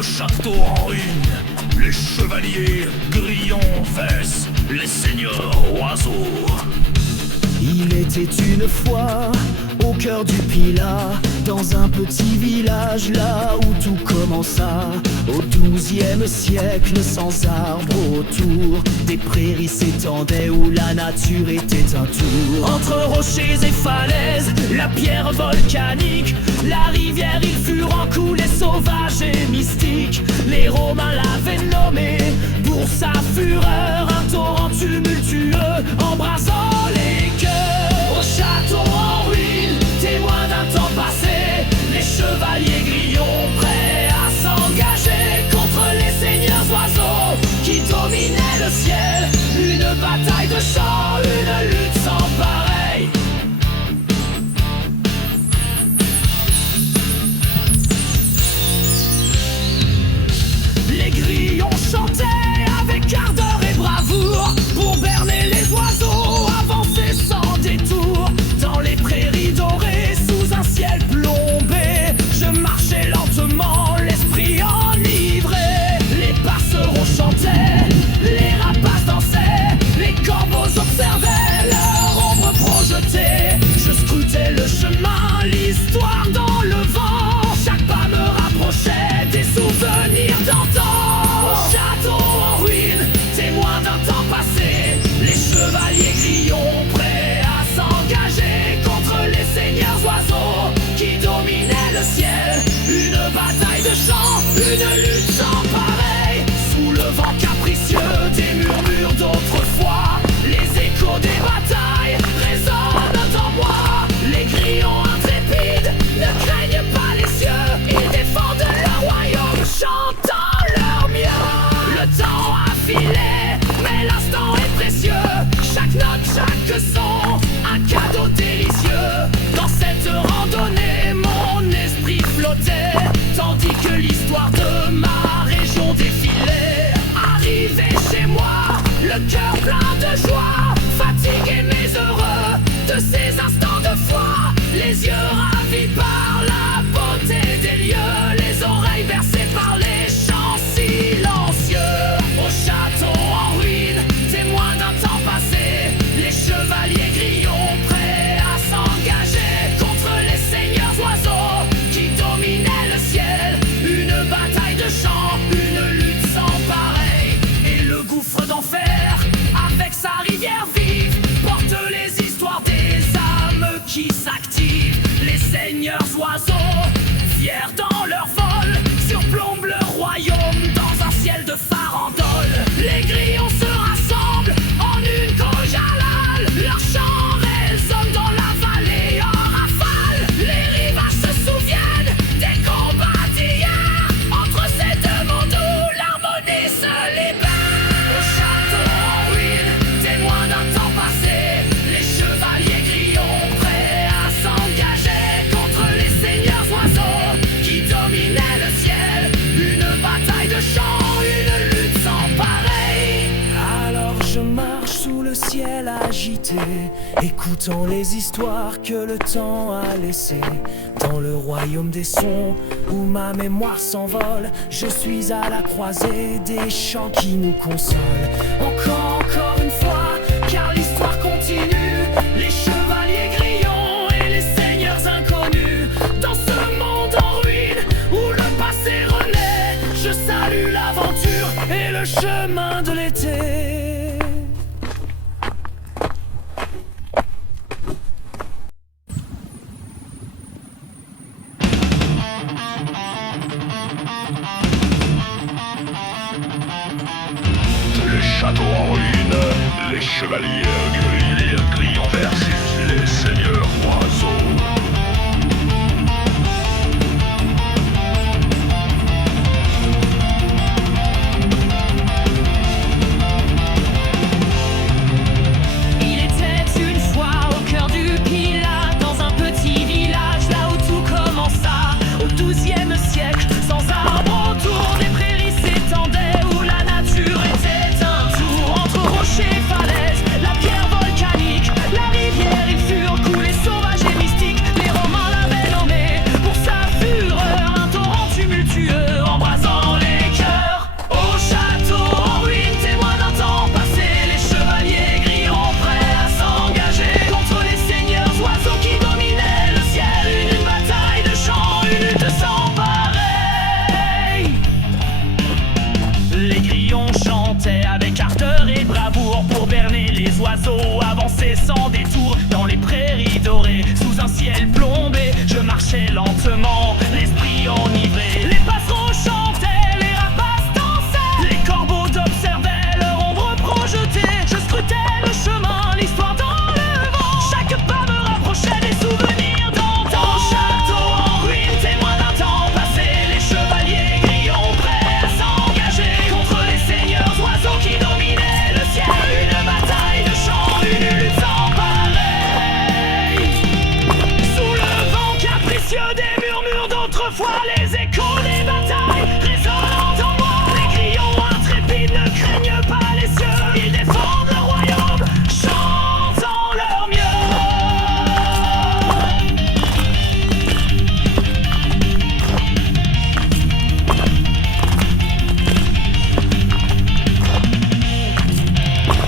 Le château en ruine, les chevaliers grillons fesses, les seigneurs oiseaux. Il était une fois au cœur du Pilat, dans un petit village là où tout commença. Au XIIe siècle, sans arbre autour, des prairies s'étendaient où la nature était un tour. Entre rochers et falaises, la pierre volcanique, la rivière ils furent en coulée sauvage et mystique. Les Romains l'avaient nommé pour sa fureur, un torrent tumultueux embrasant les cœurs. Au château en ruine, témoin d'un temps passé, les chevaliers grillons prêts à s'engager contre les seigneurs oiseaux qui dominaient le ciel. Une bataille de chants, une lutte sans pareil. Les grillons chantaient avec ardeur et bravoure pour berner les oiseaux, avancer sans détour. Dans les prairies dorées, sous un ciel plombé, je marchais lentement, l'esprit enivré. Les passereaux chantaient, les rapaces dansaient, les corbeaux observaient leur ombre projetée. Je scrutais le chemin, l'histoire dans le vent, chaque pas me rapprochait des souvenirs d'antan. Au château en ruine, témoin d'un temps passé, les chevaliers grillons prêts à s'engager contre les seigneurs oiseaux qui dominaient le ciel. Une bataille de chants, une lutte sans pareil. Sous le vent capricieux des murmures d'autrefois, les échos des batailles résonnent en moi. Les grillons intrépides ne craignent pas les cieux, ils défendent leur royaume, chantant leur mieux. Le temps a filé, mais l'instant est précieux. Chaque note, chaque son, un cadeau délicieux. Dans cette randonnée, mon esprit flottait, tandis que l'histoire de ma région défilait. Arrivé chez moi, le cœur plein de joie, fatigué mais heureux de ces instants de foi. Les yeux ravis par la beauté des lieux, les oreilles bercées par les chants silencieux. Au château en ruine, témoin d'un temps passé, les chevaliers grillons prêts à s'engager contre les seigneurs oiseaux qui dominaient le ciel. Une bataille de chants, une lutte sans pareil. Et le gouffre d'enfer, avec sa rivière vive, porte les histoires des âmes qui s'activent. Les seigneurs oiseaux, fiers dans leur vol, surplombent le royaume dans un ciel de farandole. Les grillons se rassemblent en une cojalale, leurs chants résonnent dans la vallée en rafale. Les rivages se souviennent des combats d'hier, entre ces deux mondes où l'harmonie se libère. Au château en ruine, témoin d'un temps passé, les chevaliers grillons prêts à s'engager contre les seigneurs oiseaux qui dominaient le ciel. Une bataille de chants, une lutte sans pareil. Alors je marche sous le ciel agité, écoutant les histoires que le temps a laissées. Dans le royaume des sons où ma mémoire s'envole, je suis à la croisée des chants qui nous consolent. Encore une fois, car l'histoire continue. Les chevaliers grillons et les seigneurs inconnus. Dans ce monde en ruine où le passé renaît, je salue l'aventure et le chemin de l'été. Les châteaux en ruine, les chevaliers grillons versus les seigneurs oiseaux. Il était une fois au cœur du Pilat, dans un petit village là où tout commença. Au XIIe siècle, sans arbre autour, des prairies s'étendaient où la nature était un tour. Entre rochers et falaises, la pierre volcanique marchaient lentement, l'esprit enivré. Les passereaux chantaient, les rapaces dansaient, les corbeaux observaient leur ombre projetée. Je scrutais le chemin, l'histoire dans le vent. Chaque pas me rapprochait des souvenirs d'antan. Au château en ruine, témoin d'un temps passé, les chevaliers grillons prêts à s'engager contre les seigneurs oiseaux qui dominaient le ciel. Une bataille de chants, une lutte sans pareil. Sous le vent capricieux des murmures d'autrefois, les échos des batailles résonnent en moi. Les grillons intrépides ne craignent pas les cieux, ils défendent le royaume, chantant leur mieux.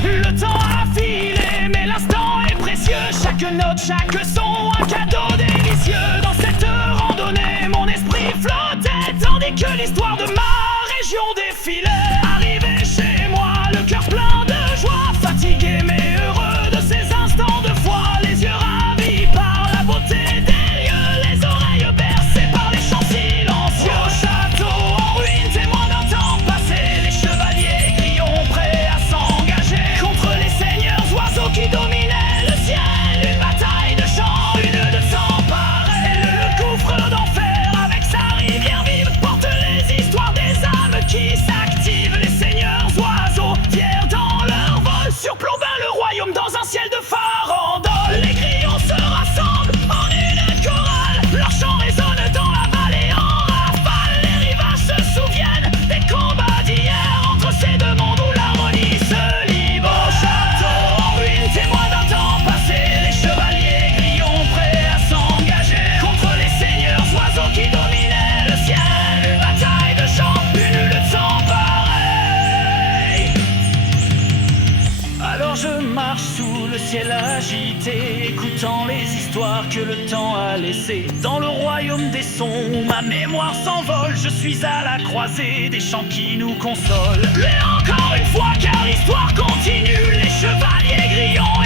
Le temps a filé, mais l'instant est précieux. Chaque note, chaque son, un cadeau délicieux. Dans cette randonnée, mon esprit flottait, tandis que l'histoire de ma région défilait. Arrivé chez moi, le cœur plein de joie, fatigué mais heureux de ces instants de foi. Les yeux ravis par la beauté des lieux, les oreilles bercées par les chants silencieux. Au château en ruine, témoin d'un temps passé, les chevaliers grillons prêts à s'engager contre les seigneurs oiseaux qui dominaient le ciel. Une bataille de chants, une lutte sans pareil. Le gouffre d'enfer avec sa rivière vive porte les histoires des âmes qui s'activent. Les seigneurs oiseaux, fiers dans leur vol, surplombent le royaume dans un ciel de farandole. Les grillons se rassemblent en une chorale, leurs chants résonnent dans la vallée en rafale. Les rivages se souviennent des combats d'hier entre ces deux mondes où l'harmonie se libère. Au château en ruine, témoin d'un temps passé, les chevaliers grillons prêts à s'engager contre les seigneurs oiseaux qui dominaient le ciel. Une bataille de chants, une lutte sans pareil. Alors je marche sous le ciel agité, écoutant les histoires que le temps a laissées. Dans le royaume des sons où ma mémoire s'envole, je suis à la croisée des chants qui nous consolent. Et encore une fois, car l'histoire continue, les chevaliers grillons